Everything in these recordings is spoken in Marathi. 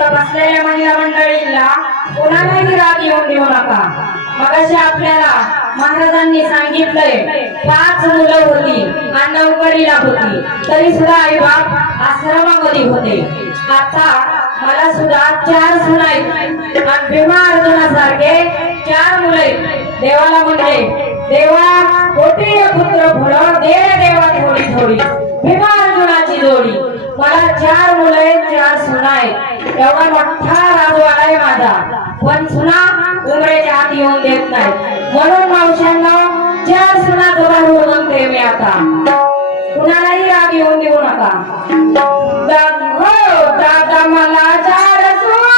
करता असलेल्या महिला मंडळींना कोणालाही निराग येऊन देऊ नका. मगाशी आपल्याला महाराजांनी सांगितलंय पाच मुलं होती आणि होती. तरी सुद्धा आई बाप आश्रमामध्ये होते. आता मला सुद्धा चार सुन आहेत. आणि भीमा अर्जुनासारखे चार मुले देवाला म्हणले देवा कोटी पुत्र फुल दे देवा थोडी थोडी. भीमा अर्जुनाची जोडी. मला चार मुलं चार सुना आहेत. एवढा मोठा राजवाडा आहे माझा. पण सुना उमरेच्या हात येऊन देत नाही. म्हणून मावशांना चार सुना जोडा म्हणते मी आता. कुणालाही राग येऊन देऊ नका. दा- हो दादा मला चार सुना.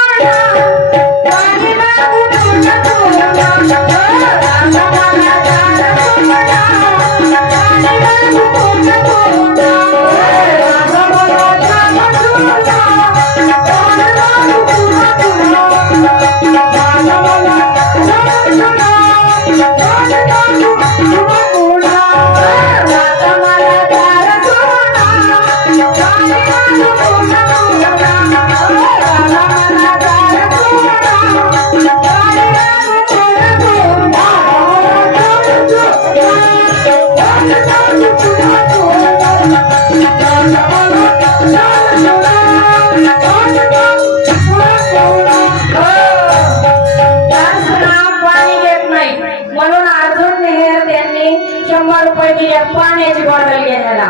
शंभर रुपये दिले पाण्याची बॉटल घ्यायला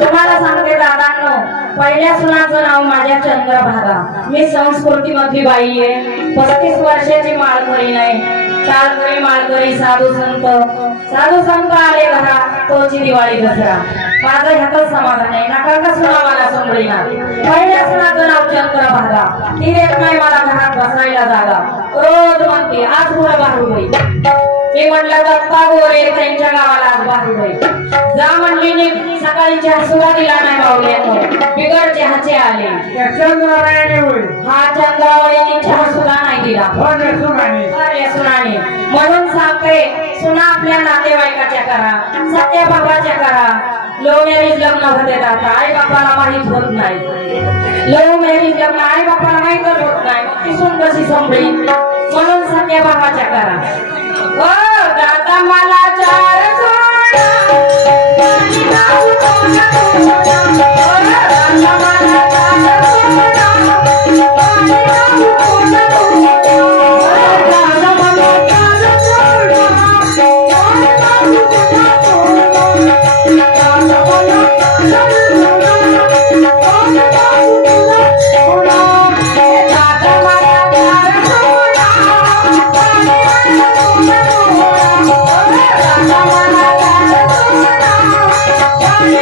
तुम्हाला सांगते दादांनो पहिल्या सुनाचं नाव माझ्या चंद्रभागा मी संस्कृती मधली बाई आहे पस्तीस वर्षाची माळकरी नाही ताळकरी माळकरी साधू संत साधू संत आले बघा तोची दिवाळी दसरा. माझं ह्यातच समाधान आहे. नका का सुना मला संभळीना पहिल्या सुनाचं नाव चंद्रभागा ती देत मला घरात बसायला जागा. रोज म्हणते आज पुढे बाहेर होईल. मी म्हटलं दत्ता गोरे त्यांच्या गावाला आज बाहेर होईल जा म्हणली नी सकाळी चहा सुद्धा दिला नाही बावल्यानो बिगड चहाचे आले. हा चंद्रावळीने चहा सुद्धा नाही दिला. सुनाने. म्हणून सांगते सुना आपल्या नातेवाईकाच्या करा सत्या भावाच्या करा. लव्ह मॅरेज लग्न होते आता आई बापाला माहीत होत नाही. लव्ह मॅरेज लग्न आई बापाला माहितच होत नाही. ती सून कशी संभळी म्हणून सत्या भावाच्या करा. ओ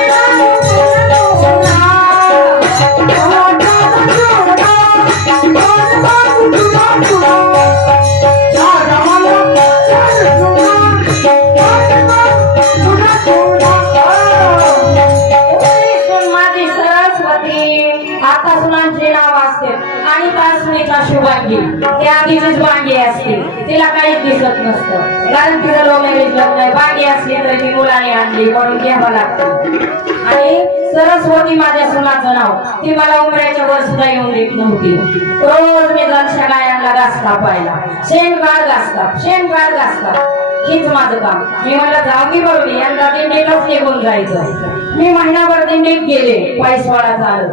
पाणी सरस्वती आता नाव असते. आणि त्या सुनेचा शुभांगी. त्या आधीचीच बांगी असते. तिला काहीच दिसत नसतं. कारण तिचं लो लग्न आहे असली तर ती मुलाने आणली म्हणून घ्यावं लागतं. आणि सरस्वती माझ्या सुनाचं नाव. ती मला उमऱ्याच्या वर सुद्धा येऊन देत नव्हती. रोज मी दर्शना गायांना घास कापायला शेण गाळ घास काप शेण गाळ घास काप हीच माझं काम. मी मला जागी बरोबर यंदा दिंडीलाच निघून जायचं. मी महिनाभर दिंडीत गेले पैसवाडा चालत.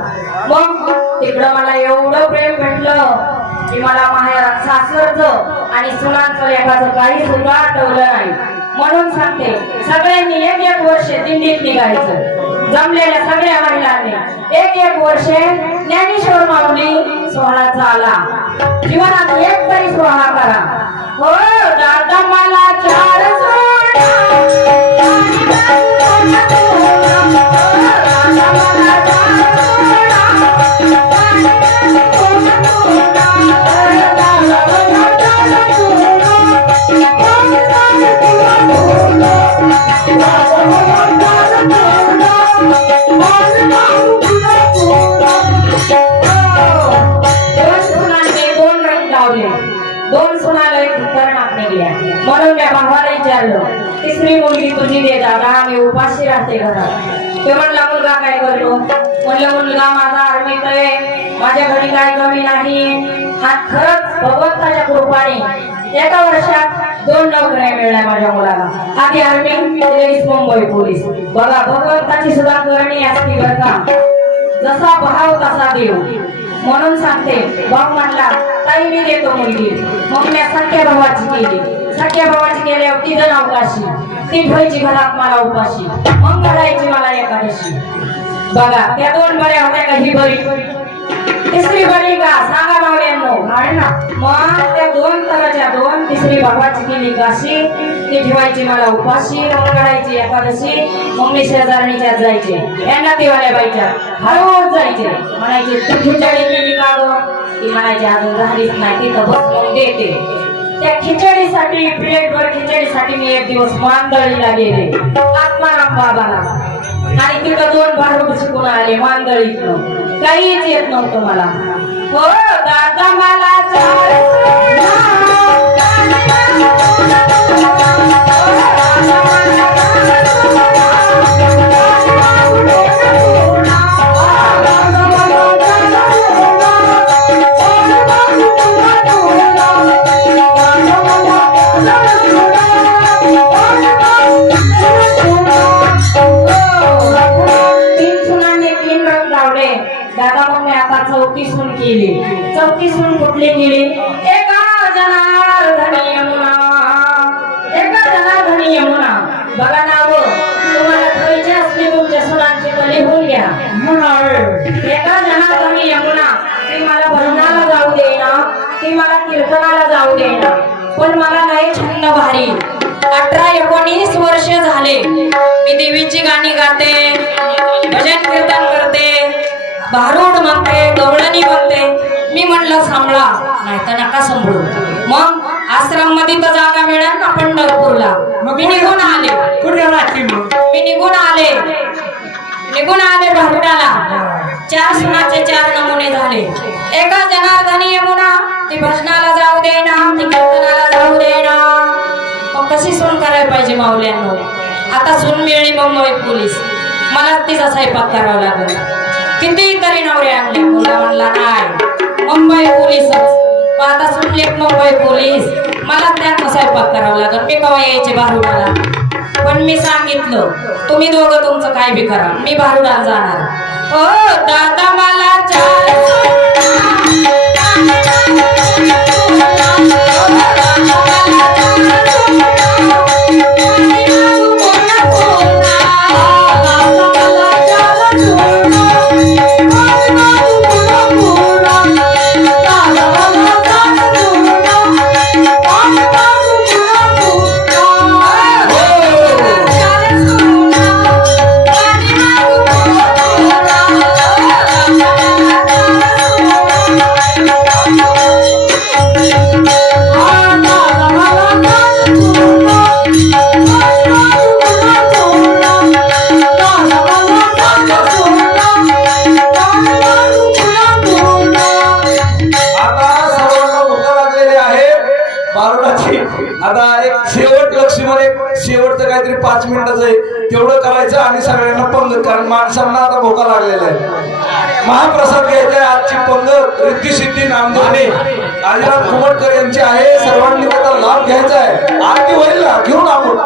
मग तिकडं मला एवढं प्रेम भेटलं की मला माहेर सासरचं आणि सुनांचं लेखाचं काही सुद्धा आठवलं नाही. म्हणून सांगते सगळ्यांनी एक एक वर्ष दिंडीत निघायचं. जमलेल्या सगळ्या महिलांनी एक एक वर्ष ज्ञानेश्वर माऊली सोहळा आला जीवनात एक तरी सोहळा करा. हो उपाशी राहते घरात. ते म्हणला मुलगा काय करतो? म्हणलं मुलगा माझा आर्मीत आहे माझ्या घरी काय कमी नाही. हा खरंच भगवंताच्या कृपाने एका वर्षात दोन नोकऱ्या मिळाल्या माझ्या मुलाला. आधी आर्मी पोलीस मुंबई पोलीस. बघा भगवंताची सुद्धा करणी असती बरं का. जसा भाव तसा देव. म्हणून सांगते भाऊ म्हणला ताई मी देतो मुलगी. मग मी सख्या भावाची केली. सख्या भावाची केल्यावर ती जण अवकाशी ती ठेवायची घरात मला उपाशी. मग घडायची मला एकादशी. बघा त्या दोन बऱ्या होत्या का ही बरी? तिसरी बरी का? सांगा मावल्यांनो आहे ना. मग त्या दोन तराच्या दोन तिसरी भावाची केली काशी. ती ठेवायची मला उपाशी. मग काढायची एकादशी. मग मी शेजारणीच्यात जायचे. यांना दिवाळ्या बाईच्या हळूहळू जायचे. म्हणायचे तू खिचडी केली का गं? ती म्हणायची अजून झालीच नाही. तिथं बस मग देते. त्या खिचडीसाठी प्लेटवर खिचडीसाठी मी एक दिवस मांदळीला गेले. आत्माराम बाबाला. आणि तिथं दोन भारू शिकून आले मांदळीतनं. काहीच येत नव्हतं मला. हो दादा मला केली चौथी सून कुठली केली एका जनार्दनी यमुना. एका जनार्दनी यमुना. बघा नाव तुम्हाला ठेवायचे असले तुमच्या सुनांची तर लिहून घ्या म्हणून एका जनार्दनी यमुना. ती मला भजनाला जाऊ देईना ती मला कीर्तनाला जाऊ देईना पण मला नाही छंद भारी. अठरा एकोणीस वर्ष झाले. मी देवीची गाणी गाते. भजन कीर्तन भारूड म्हणते गवळणी म्हणते मी म्हणलं सांभाळा नाही तर नका सांभाळू. मग आश्रममध्ये तर जागा मिळेल ना पंढरपूरला. मी निघून आले. कुठे मग? मी निघून आले. निघून आले भारुडाला. चार सुनाचे चार नमुने झाले. एका जनार्दनी यमुना ती भजनाला जाऊ देना ती कीर्तनाला जाऊ देना मग कशी सून करायला पाहिजे माऊल्यांनो आता सून मिळली मुंबई पोलीस. मला तिचा स्वयंपाक करावा लागला. कितीतरी नवरे आणले. मुला म्हणला नाही मुंबई पोलीसच. आता सुनले मुंबई पोलीस. मला त्यांचा स्वयंपाक करावा लागत मी कवा यायचे बारुडाला पण मी सांगितलं तुम्ही दोघं तुमचं काय बी करा. मी बारुडाला जाणार. ओ दादा मला चार तेवढं करायचं आणि सगळ्यांना पंगत कारण माणसांना आता भोका लागलेला आहे. महाप्रसाद घ्यायचा आहे आजची पंगत रिद्धी सिद्धी नामदेवने आदिनाथ कुमटकर यांची आहे सर्वांनी त्याचा लाभ घ्यायचा आहे. आरती होईल ना? घेऊन आपण.